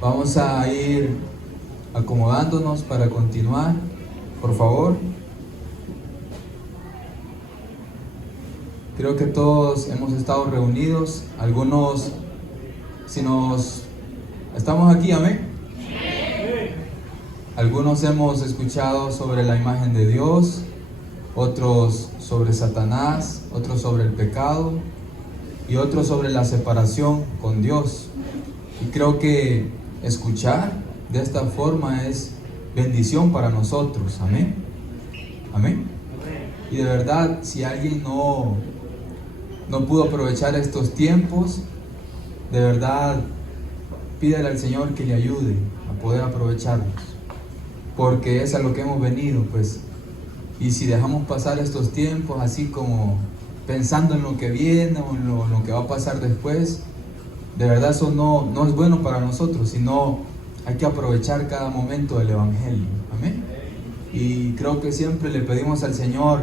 Vamos a ir acomodándonos para continuar, por favor. Creo que todos hemos estado reunidos, algunos, si nos estamos aquí, amén. Algunos hemos escuchado sobre la imagen de Dios, otros sobre Satanás, otros sobre el pecado y otros sobre la separación con Dios. Y creo que escuchar de esta forma es bendición para nosotros, amén. Amén. Y de verdad, si alguien no pudo aprovechar estos tiempos, de verdad, pídele al Señor que le ayude a poder aprovecharlos, porque es a lo que hemos venido, pues. Y si dejamos pasar estos tiempos así como pensando en lo que viene o en lo que va a pasar después, de verdad eso no es bueno para nosotros, sino hay que aprovechar cada momento del Evangelio, amén. Y creo que siempre le pedimos al Señor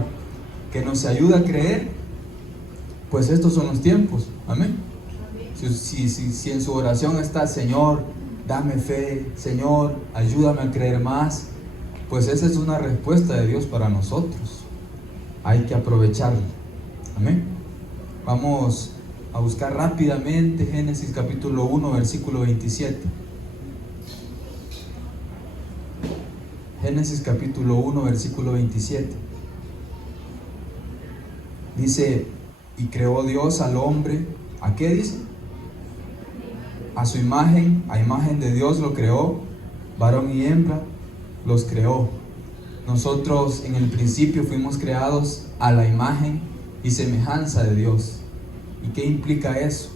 que nos ayude a creer, pues estos son los tiempos, amén. Si en su oración está: Señor, dame fe, Señor, ayúdame a creer más, pues esa es una respuesta de Dios para nosotros. Hay que aprovecharla, amén. Vamos a buscar rápidamente Génesis capítulo 1, versículo 27. Génesis capítulo 1, versículo 27. Dice: y creó Dios al hombre, ¿a qué dice? A su imagen, a imagen de Dios lo creó, varón y hembra los creó. Nosotros en el principio fuimos creados a la imagen y semejanza de Dios. ¿Y qué implica eso?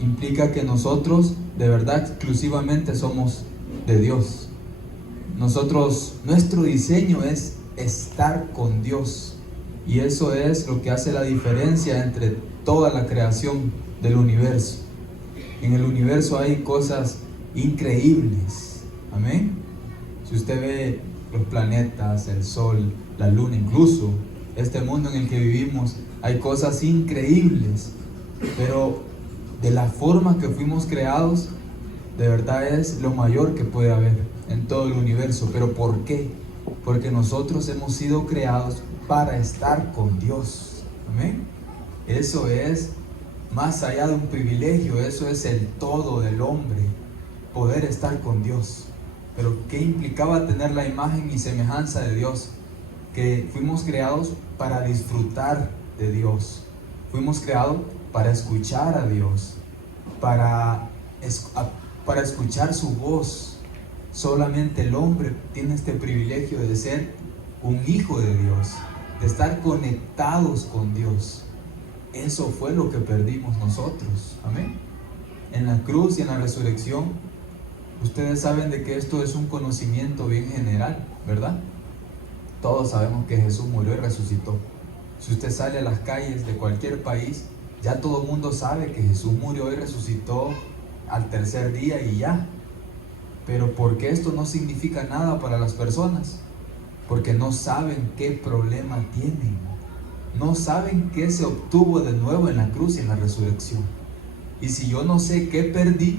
Implica que nosotros de verdad exclusivamente somos de Dios. Nuestro diseño es estar con Dios, y eso es lo que hace la diferencia entre toda la creación del universo. En el universo hay cosas increíbles, amén. Si usted ve los planetas, el sol, la luna, incluso este mundo en el que vivimos, hay cosas increíbles, pero de la forma que fuimos creados, de verdad es lo mayor que puede haber en todo el universo. ¿Pero por qué? Porque nosotros hemos sido creados para estar con Dios, amén. Eso es más allá de un privilegio, eso es el todo del hombre, poder estar con Dios. Pero ¿qué implicaba tener la imagen y semejanza de Dios? Que fuimos creados para disfrutar de Dios. Fuimos creados para escuchar a Dios, para escuchar su voz. Solamente el hombre tiene este privilegio de ser un hijo de Dios, de estar conectados con Dios. Eso fue lo que perdimos nosotros, amén. En la cruz y en la resurrección, ustedes saben de que esto es un conocimiento bien general, ¿verdad? Todos sabemos que Jesús murió y resucitó. Si usted sale a las calles de cualquier país, ya todo el mundo sabe que Jesús murió y resucitó al tercer día y ya. Pero ¿por qué esto no significa nada para las personas? Porque no saben qué problema tienen. No saben qué se obtuvo de nuevo en la cruz y en la resurrección. Y si yo no sé qué perdí,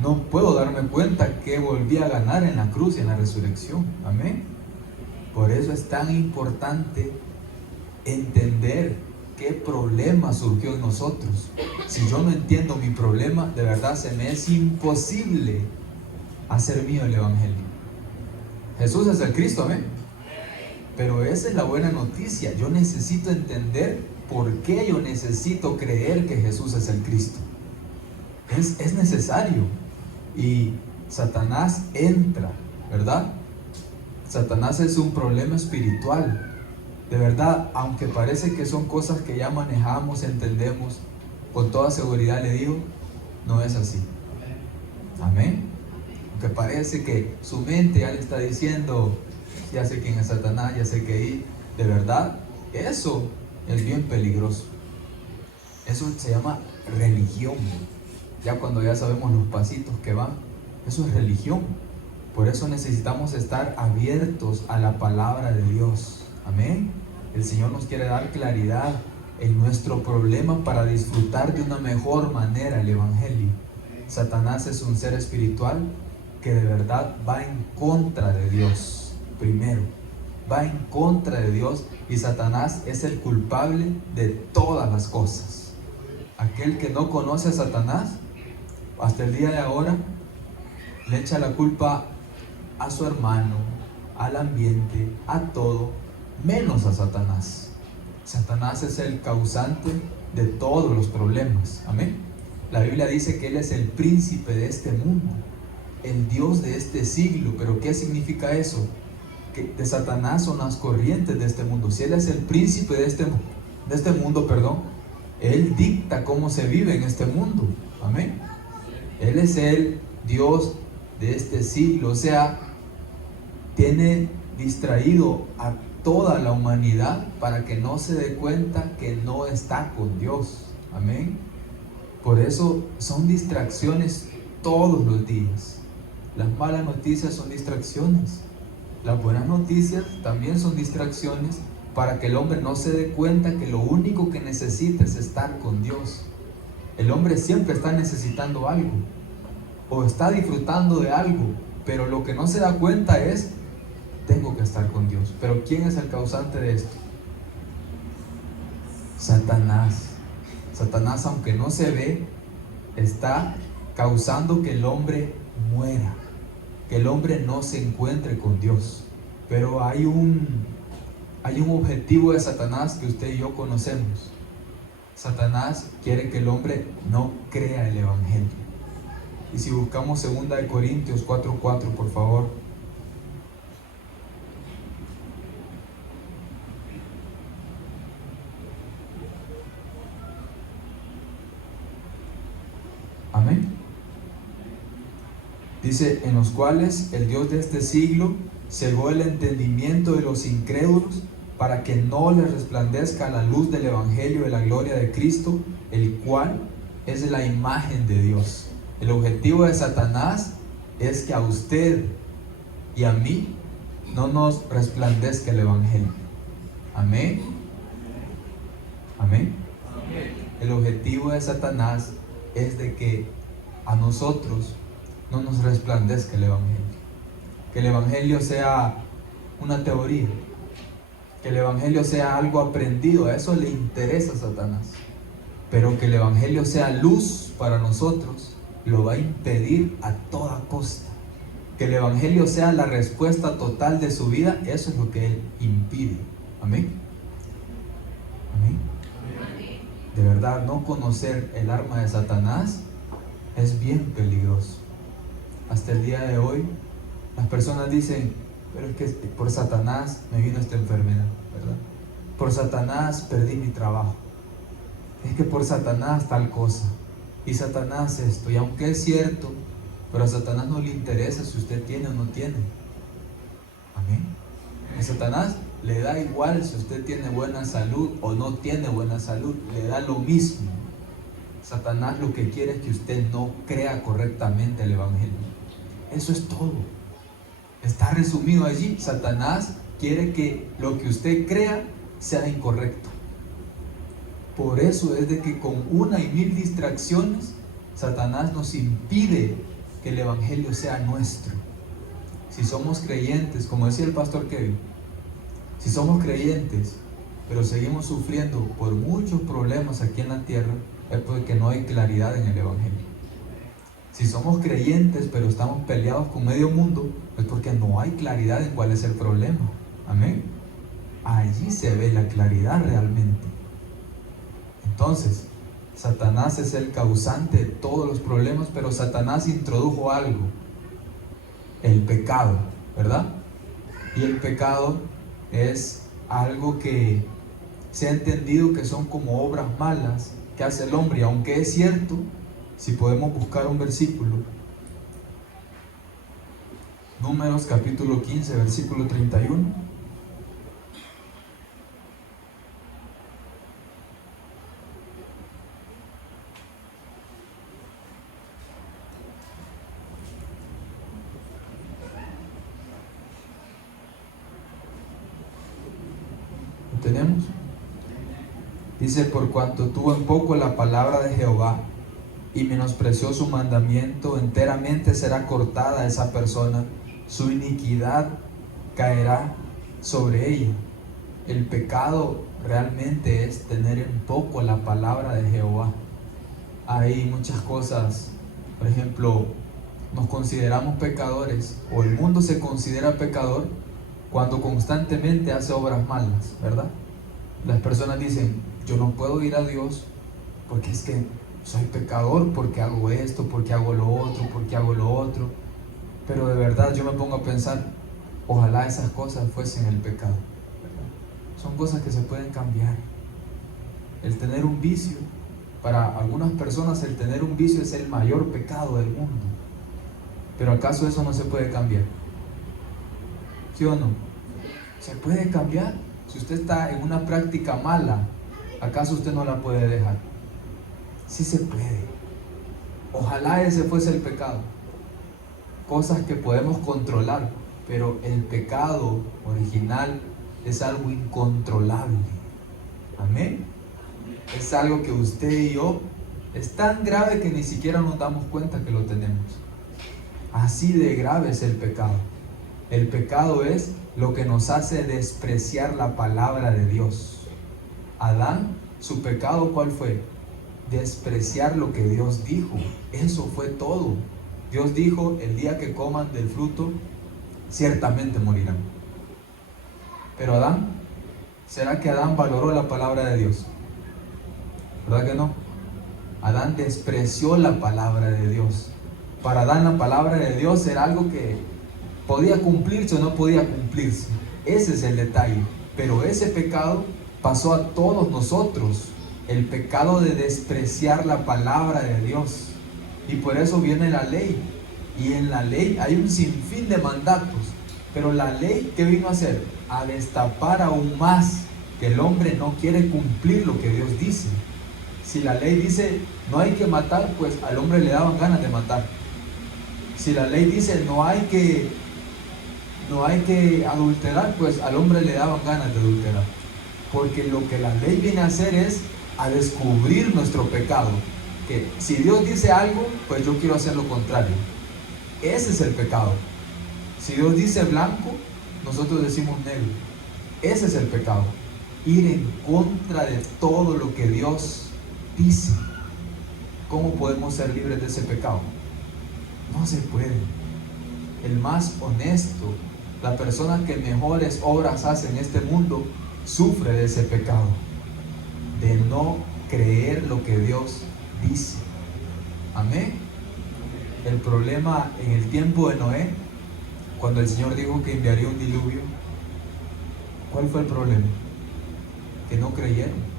no puedo darme cuenta que volví a ganar en la cruz y en la resurrección. Amén. Por eso es tan importante entender qué problema surgió en nosotros. Si yo no entiendo mi problema, de verdad se me es imposible hacer mío el Evangelio. Jesús es el Cristo, amén. Pero esa es la buena noticia. Yo necesito entender por qué yo necesito creer que Jesús es el Cristo. Es necesario. Y Satanás entra, ¿verdad? Satanás es un problema espiritual. De verdad, aunque parece que son cosas que ya manejamos, entendemos, con toda seguridad le digo, no es así. Amén. Aunque parece que su mente ya le está diciendo: ya sé quién es Satanás, ya sé qué ir. De verdad, eso es bien peligroso. Eso se llama religión. Ya cuando ya sabemos los pasitos que van, eso es religión. Por eso necesitamos estar abiertos a la palabra de Dios. Amén. El Señor nos quiere dar claridad en nuestro problema para disfrutar de una mejor manera el Evangelio. Satanás es un ser espiritual que de verdad va en contra de Dios. Primero, va en contra de Dios, y Satanás es el culpable de todas las cosas. Aquel que no conoce a Satanás, hasta el día de ahora, le echa la culpa a su hermano, al ambiente, a todo, menos a Satanás. Satanás es el causante de todos los problemas. Amén. La Biblia dice que Él es el príncipe de este mundo, el Dios de este siglo. ¿Pero qué significa eso? Que de Satanás son las corrientes de este mundo. Si Él es el príncipe de este mundo, Él dicta cómo se vive en este mundo. Amén. Él es el Dios de este siglo. O sea, tiene distraído a toda la humanidad para que no se dé cuenta que no está con Dios. Amén. Por eso son distracciones todos los días. Las malas noticias son distracciones. Las buenas noticias también son distracciones para que el hombre no se dé cuenta que lo único que necesita es estar con Dios. El hombre siempre está necesitando algo o está disfrutando de algo, pero lo que no se da cuenta es: tengo que estar con Dios. Pero ¿quién es el causante de esto? Satanás. Satanás, aunque no se ve, está causando que el hombre muera, que el hombre no se encuentre con Dios. Pero hay un objetivo de Satanás que usted y yo conocemos. Satanás quiere que el hombre no crea el Evangelio. Y si buscamos 2 Corintios 4:4, por favor. Amén. Dice: en los cuales el Dios de este siglo cegó el entendimiento de los incrédulos, para que no les resplandezca la luz del Evangelio de la gloria de Cristo, el cual es la imagen de Dios. El objetivo de Satanás es que a usted y a mí no nos resplandezca el Evangelio. Amén. Amén. El objetivo de Satanás es de que a nosotros no nos resplandezca el Evangelio. Que el Evangelio sea una teoría, que el Evangelio sea algo aprendido. A eso le interesa a Satanás. Pero que el Evangelio sea luz para nosotros, lo va a impedir a toda costa. Que el Evangelio sea la respuesta total de su vida, eso es lo que él impide. Amén. Amén. De verdad, no conocer el arma de Satanás es bien peligroso. Hasta el día de hoy, las personas dicen: pero es que por Satanás me vino esta enfermedad, ¿verdad? Por Satanás perdí mi trabajo. Es que por Satanás tal cosa. Y Satanás esto. Y aunque es cierto, pero a Satanás no le interesa si usted tiene o no tiene. Amén. A Satanás le da igual si usted tiene buena salud o no tiene buena salud. Le da lo mismo. Satanás lo que quiere es que usted no crea correctamente el Evangelio. Eso es todo. Está resumido allí. Satanás quiere que lo que usted crea sea incorrecto. Por eso es de que con una y mil distracciones, Satanás nos impide que el Evangelio sea nuestro. Si somos creyentes, como decía el pastor Kevin, si somos creyentes, pero seguimos sufriendo por muchos problemas aquí en la tierra, es porque no hay claridad en el Evangelio. Si somos creyentes, pero estamos peleados con medio mundo, es porque no hay claridad en cuál es el problema. Amén. Allí se ve la claridad realmente. Entonces, Satanás es el causante de todos los problemas, pero Satanás introdujo algo: el pecado, ¿verdad? Y el pecado es algo que se ha entendido que son como obras malas que hace el hombre. Y aunque es cierto, si podemos buscar un versículo, Números capítulo 15, versículo 31. ¿Lo tenemos? Dice: por cuanto tuvo en poco la palabra de Jehová, y menospreció su mandamiento, enteramente será cortada esa persona, su iniquidad caerá sobre ella. El pecado realmente es tener en poco la palabra de Jehová. Hay muchas cosas, por ejemplo, nos consideramos pecadores, o el mundo se considera pecador cuando constantemente hace obras malas, ¿verdad? Las personas dicen, yo no puedo ir a Dios porque es que soy pecador, porque hago esto, porque hago lo otro, porque hago lo otro. Pero de verdad yo me pongo a pensar, ojalá esas cosas fuesen el pecado, ¿verdad? Son cosas que se pueden cambiar. El tener un vicio, para algunas personas el tener un vicio es el mayor pecado del mundo. Pero ¿acaso eso no se puede cambiar? ¿Sí o no? ¿Se puede cambiar? Si usted está en una práctica mala, ¿acaso usted no la puede dejar? Sí se puede. Ojalá ese fuese el pecado. Cosas que podemos controlar, pero el pecado original es algo incontrolable. Amén. Es algo que usted y yo es tan grave que ni siquiera nos damos cuenta que lo tenemos. Así de grave es el pecado. El pecado es lo que nos hace despreciar la palabra de Dios. Adán, su pecado, ¿cuál fue? Despreciar lo que Dios dijo. Eso fue todo. Dios dijo, el día que coman del fruto, ciertamente morirán. Pero Adán, ¿será que Adán valoró la palabra de Dios? ¿Verdad que no? Adán despreció la palabra de Dios. Para Adán la palabra de Dios era algo que podía cumplirse o no podía cumplirse. Ese es el detalle. Pero ese pecado pasó a todos nosotros. El pecado de despreciar la palabra de Dios. Y por eso viene la ley. Y en la ley hay un sinfín de mandatos. Pero la ley, ¿qué vino a hacer? A destapar aún más que el hombre no quiere cumplir lo que Dios dice. Si la ley dice no hay que matar, pues al hombre le daban ganas de matar. Si la ley dice no hay que adulterar, pues al hombre le daban ganas de adulterar. Porque lo que la ley viene a hacer es a descubrir nuestro pecado. Que si Dios dice algo, pues yo quiero hacer lo contrario. Ese es el pecado. Si Dios dice blanco, nosotros decimos negro. Ese es el pecado. Ir en contra de todo lo que Dios dice. ¿Cómo podemos ser libres de ese pecado? No se puede. El más honesto, la persona que mejores obras hace en este mundo, sufre de ese pecado, de no creer lo que Dios dice. Amén. El problema en el tiempo de Noé, cuando el Señor dijo que enviaría un diluvio, ¿cuál fue el problema? Que no creyeron.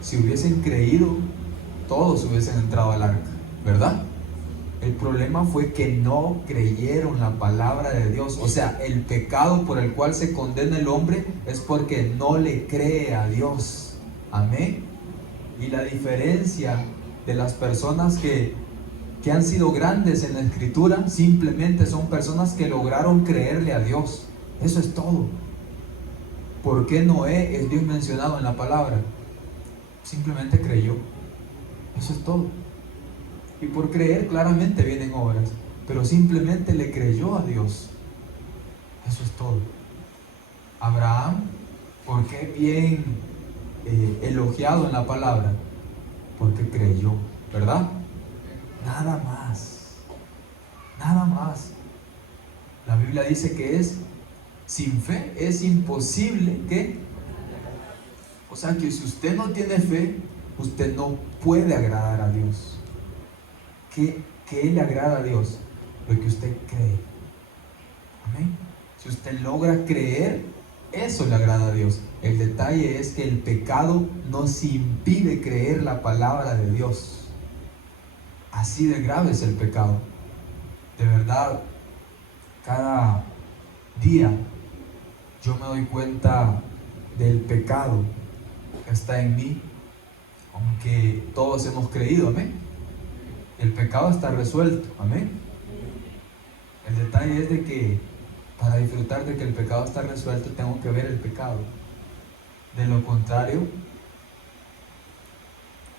Si hubiesen creído, todos hubiesen entrado al arca, ¿verdad? El problema fue que no creyeron la palabra de Dios. O sea, el pecado por el cual se condena el hombre es porque no le cree a Dios. Amén. Y la diferencia de las personas que han sido grandes en la Escritura simplemente son personas que lograron creerle a Dios. Eso es todo. ¿Por qué Noé es bien mencionado en la palabra? Simplemente creyó. Eso es todo. Y por creer claramente vienen obras, pero simplemente le creyó a Dios. Eso es todo. Abraham, ¿por qué bien elogiado en la palabra? Porque creyó, ¿verdad? Nada más. Nada más. La Biblia dice que sin fe es imposible que, o sea que si usted no tiene fe, usted no puede agradar a Dios. ¿Qué le agrada a Dios? Lo que usted cree. Amén. Si usted logra creer, eso le agrada a Dios. El detalle es que el pecado nos impide creer la palabra de Dios. Así de grave es el pecado. De verdad, cada día yo me doy cuenta del pecado que está en mí, aunque todos hemos creído, amén. El pecado está resuelto, amén. El detalle es de que para disfrutar de que el pecado está resuelto tengo que ver el pecado. De lo contrario,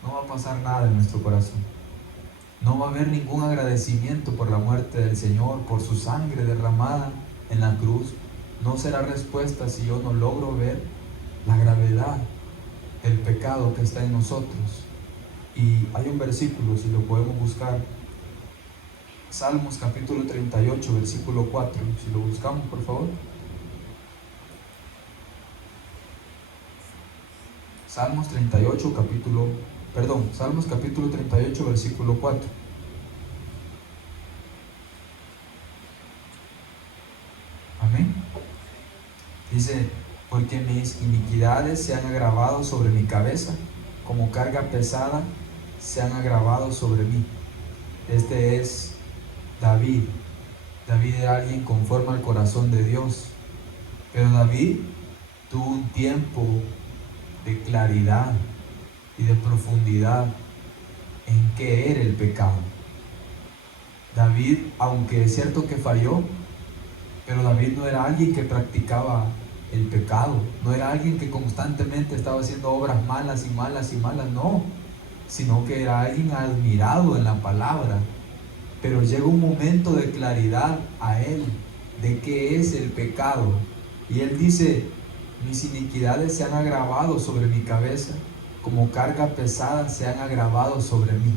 no va a pasar nada en nuestro corazón. No va a haber ningún agradecimiento por la muerte del Señor, por su sangre derramada en la cruz. No será respuesta si yo no logro ver la gravedad del pecado que está en nosotros. Y hay un versículo, si lo podemos buscar, Salmos capítulo 38, versículo 4, si lo buscamos por favor. Salmos capítulo 38, versículo 4. Amén. Dice, porque mis iniquidades se han agravado sobre mi cabeza, como carga pesada se han agravado sobre mí. Este es David. David era alguien conforme al corazón de Dios. Pero David tuvo un tiempo de claridad y de profundidad en qué era el pecado. David, aunque es cierto que falló, pero David no era alguien que practicaba el pecado, no era alguien que constantemente estaba haciendo obras malas y malas y malas, no, sino que era alguien admirado en la palabra. Pero llega un momento de claridad a él de qué es el pecado, y él dice, mis iniquidades se han agravado sobre mi cabeza, como carga pesada se han agravado sobre mí.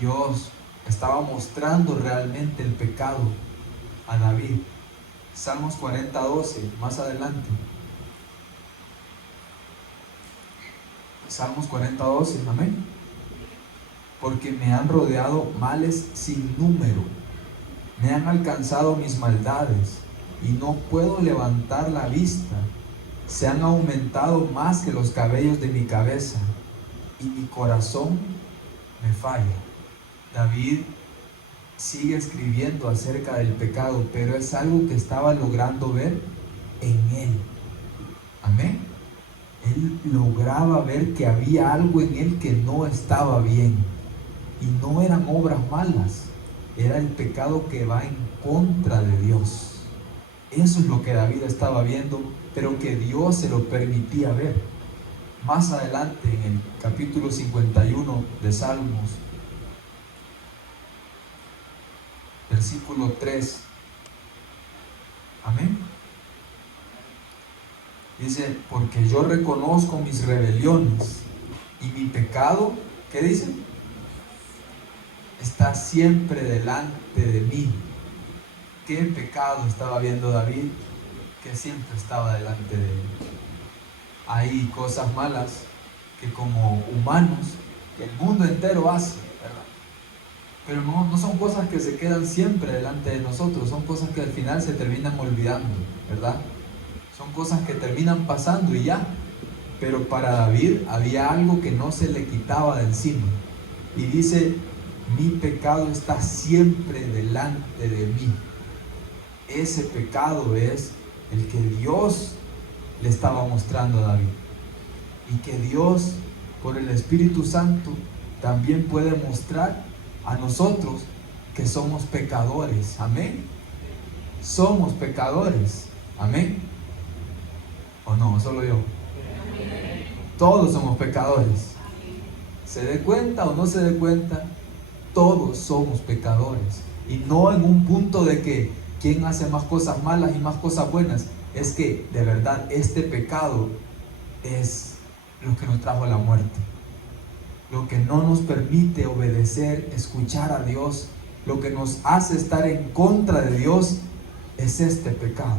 Dios estaba mostrando realmente el pecado a David. Salmos 40:12, más adelante. Salmos 40:12, amén. Porque me han rodeado males sin número, me han alcanzado mis maldades, y no puedo levantar la vista. Se han aumentado más que los cabellos de mi cabeza, y mi corazón me falla. David sigue escribiendo acerca del pecado, pero es algo que estaba logrando ver en él. Amén. Él lograba ver que había algo en él que no estaba bien. Y no eran obras malas, era el pecado que va en contra de Dios. Eso es lo que David estaba viendo, pero que Dios se lo permitía ver. Más adelante, en el capítulo 51 de Salmos, versículo 3, amén. Dice, porque yo reconozco mis rebeliones y mi pecado, ¿qué dice? Está siempre delante de mí. ¿Qué pecado estaba viendo David? Que siempre estaba delante de él. Hay cosas malas que como humanos, que el mundo entero hace, ¿verdad? Pero no son cosas que se quedan siempre delante de nosotros, son cosas que al final se terminan olvidando, ¿verdad? Son cosas que terminan pasando y ya. Pero para David había algo que no se le quitaba de encima. Y dice, mi pecado está siempre delante de mí. Ese pecado es el que Dios le estaba mostrando a David. Y que Dios, por el Espíritu Santo, también puede mostrar a nosotros que somos pecadores. Amén. Somos pecadores. Amén. ¿O no? Solo yo. Todos somos pecadores. Se dé cuenta o no se dé cuenta, todos somos pecadores. Y no en un punto de que quién hace más cosas malas y más cosas buenas. Es que de verdad este pecado es lo que nos trajo la muerte. Lo que no nos permite obedecer, escuchar a Dios. Lo que nos hace estar en contra de Dios es este pecado.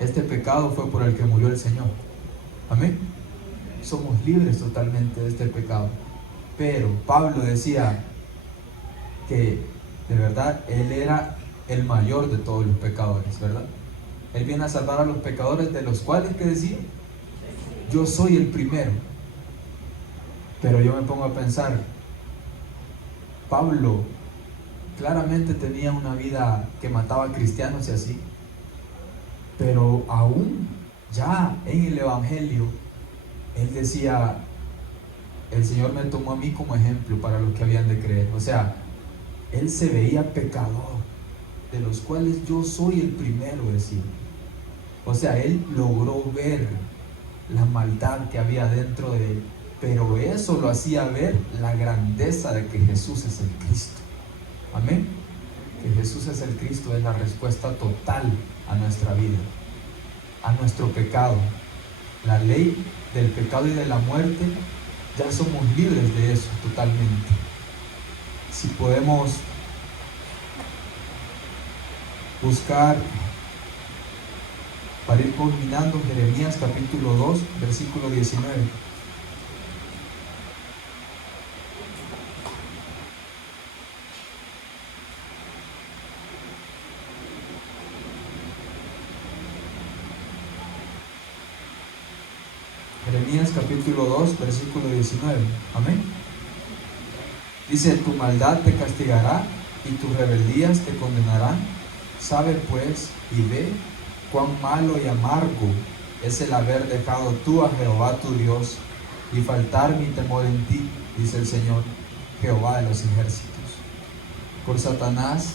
Este pecado fue por el que murió el Señor. Amén. Somos libres totalmente de este pecado. Pero Pablo decía que de verdad Él era el mayor de todos los pecadores, ¿verdad? Él viene a salvar a los pecadores, de los cuales, ¿qué decía? Yo soy el primero. Pero yo me pongo a pensar, Pablo claramente tenía una vida que mataba a cristianos y así, pero aún ya en el Evangelio, él decía, el Señor me tomó a mí como ejemplo para los que habían de creer. O sea, él se veía pecador, de los cuales yo soy el primero, decía. O sea, él logró ver la maldad que había dentro de él pero eso lo hacía ver la grandeza de que Jesús es el Cristo. Amén. Que Jesús es el Cristo es la respuesta total a nuestra vida, a nuestro pecado. La ley del pecado y de la muerte, ya somos libres de eso totalmente. Si podemos buscar, para ir culminando, Jeremías capítulo 2, versículo 19. Jeremías capítulo 2, versículo 19. Amén. Dice: tu maldad te castigará y tus rebeldías te condenarán. Sabe pues y ve cuán malo y amargo es el haber dejado tú a Jehová tu Dios y faltar mi temor en ti, dice el Señor, Jehová de los ejércitos. Por Satanás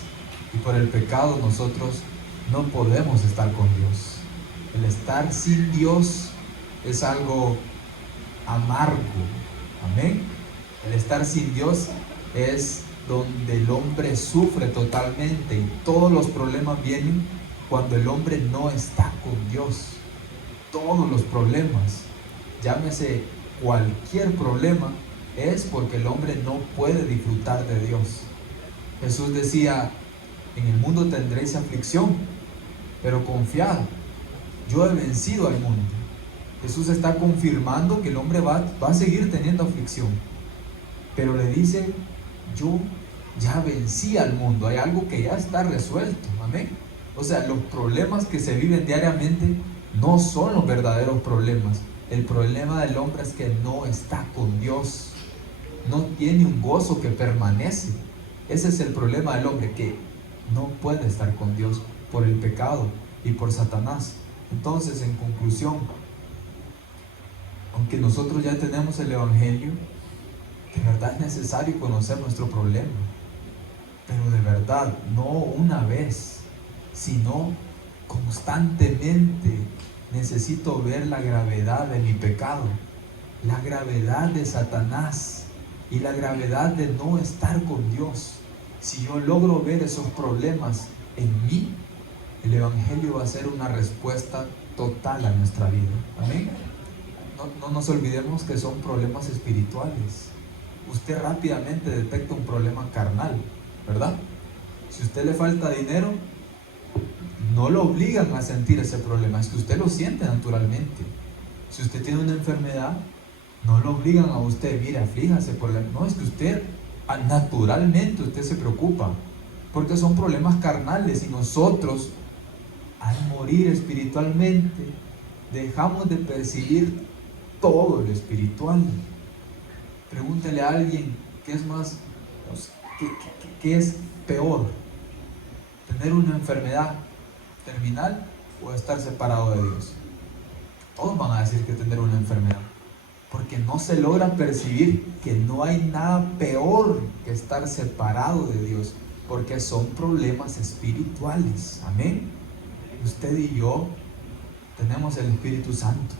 y por el pecado nosotros no podemos estar con Dios. El estar sin Dios es algo amargo. Amén. El estar sin Dios es donde el hombre sufre totalmente, y todos los problemas vienen cuando el hombre no está con Dios. Todos los problemas, llámese cualquier problema, es porque el hombre no puede disfrutar de Dios. Jesús decía: en el mundo tendréis aflicción, pero confiad, yo he vencido al mundo. Jesús está confirmando que el hombre va a seguir teniendo aflicción, pero le dice: yo ya vencí al mundo. Hay algo que ya está resuelto. Amén. O sea, los problemas que se viven diariamente no son los verdaderos problemas. El problema del hombre es que no está con Dios, no tiene un gozo que permanece. Ese es el problema del hombre, que no puede estar con Dios por el pecado y por Satanás. Entonces, en conclusión, aunque nosotros ya tenemos el Evangelio, de verdad es necesario conocer nuestro problema, pero de verdad, no una vez, sino constantemente. Necesito ver la gravedad de mi pecado, la gravedad de Satanás y la gravedad de no estar con Dios. Si yo logro ver esos problemas en mí, el Evangelio va a ser una respuesta total a nuestra vida. Amén. No nos olvidemos que son problemas espirituales. Usted rápidamente detecta un problema carnal, ¿verdad? Si a usted le falta dinero, no lo obligan a sentir ese problema, es que usted lo siente naturalmente. Si usted tiene una enfermedad, no lo obligan a usted: mire, aflíjase por la... No, es que usted, naturalmente usted se preocupa, porque son problemas carnales, y nosotros, al morir espiritualmente, dejamos de percibir todo lo espiritual. Pregúntele a alguien: ¿qué es más, qué es peor? ¿Tener una enfermedad terminal o estar separado de Dios? Todos van a decir que tener una enfermedad, porque no se logra percibir que no hay nada peor que estar separado de Dios, porque son problemas espirituales. Amén. Usted y yo tenemos el Espíritu Santo,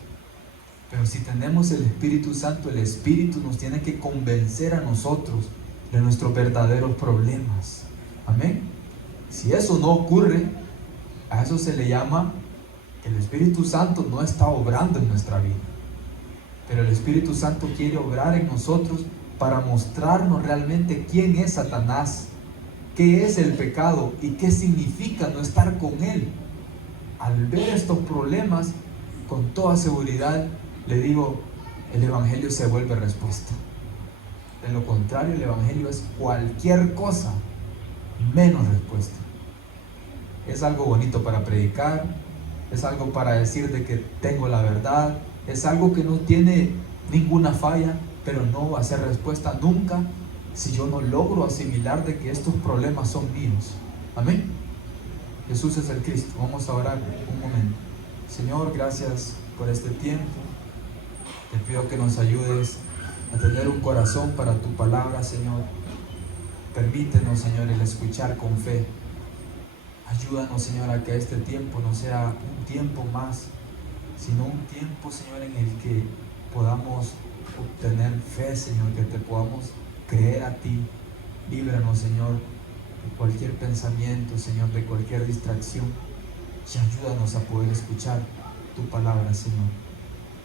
pero si tenemos el Espíritu Santo, el Espíritu nos tiene que convencer a nosotros de nuestros verdaderos problemas. Amén. Si eso no ocurre, a eso se le llama que el Espíritu Santo no está obrando en nuestra vida. Pero el Espíritu Santo quiere obrar en nosotros para mostrarnos realmente quién es Satanás, qué es el pecado y qué significa no estar con él. Al ver estos problemas, con toda seguridad le digo, el Evangelio se vuelve respuesta. De lo contrario, el Evangelio es cualquier cosa menos respuesta. Es algo bonito para predicar, es algo para decir de que tengo la verdad, es algo que no tiene ninguna falla, pero no va a ser respuesta nunca si yo no logro asimilar de que estos problemas son míos. Amén. Jesús es el Cristo. Vamos a orar un momento. Señor, gracias por este tiempo. Te pido que nos ayudes a tener un corazón para tu palabra, Señor. Permítenos, Señor, el escuchar con fe. Ayúdanos, Señor, a que este tiempo no sea un tiempo más, sino un tiempo, Señor, en el que podamos obtener fe, Señor, que te podamos creer a ti. Líbranos, Señor, de cualquier pensamiento, Señor, de cualquier distracción, y ayúdanos a poder escuchar tu palabra, Señor.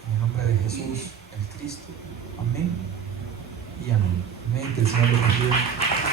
En el nombre de Jesús, el Cristo. Amén y amén. Amén. Que el Señor los bendiga.